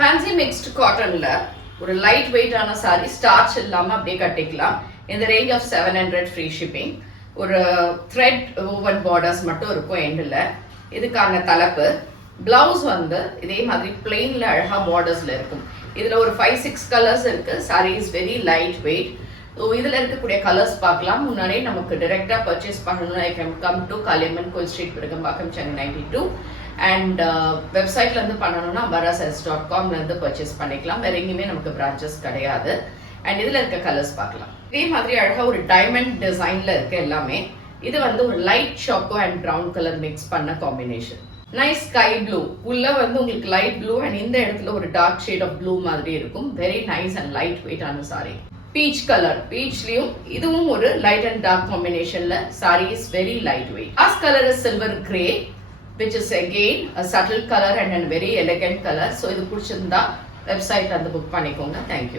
Fancy mixed காட்டன்ல ஒரு light வெயிட்டான sorry starch இல்லாம அப்படியே கட்டிக்கலாம். இந்த ரேஞ்ச் ஆஃப் 700 ஃப்ரீ ஷிப்பிங். ஒரு த்ரெட் ஓவன் பார்டர்ஸ் மட்டும் இருக்கும் எண்டில். இதுக்கான தலைப்பு. பிளவுஸ் வந்து இதே மாதிரி பிளெயின்ல அழகா பார்டர்ஸ்ல இருக்கும். இதுல ஒரு 5-6 கலர்ஸ் இருக்கு. Sorry is very light wait. இதுல இருக்கக்கூடிய கலர்ஸ் பார்க்கலாம். முன்னாடியே நமக்கு டைரக்டா பர்ச்சேஸ் பண்ணணும்னா I can come to Kaliamman கோயில் ஸ்ட்ரீட், விருகம்பாக்கம், சென்னை 92. அண்ட் வெப்சைட்ல இருந்து பண்ணணும்னா ambarasarees.com இருந்து பர்ச்சேஸ் பண்ணிக்கலாம். வேற எங்கேயுமே நமக்கு பிரான்ச்சஸ் கிடையாது. அண்ட் இதுல இருக்க கலர்ஸ் பார்க்கலாம். இதே மாதிரி அழகா ஒரு டைமண்ட் டிசைன்ல இருக்கு எல்லாமே. இது வந்து ஒரு light ஷாக்கோ and brown colour mix பண்ண காம்பினேஷன். Nice sky blue. உள்ள வந்து உங்களுக்கு லைட் ப்ளூ அண்ட் இந்த இடத்துல ஒரு டார்க் ஷேட் ஆஃப் ப்ளூ மாதிரி இருக்கும். Very nice and light weight ஆன சாரி. Peach colour. பீச்லயும் இதுவும் ஒரு லைட் அண்ட் டார்க் காம்பினேஷன்ல sari is very light weight. Last colour is silver grey, which is again a subtle color and a very elegant color. So இது பிடிச்சிருந்தா வெப்சைட்ல வந்து book பண்ணிக்கோங்க. தேங்க்யூ.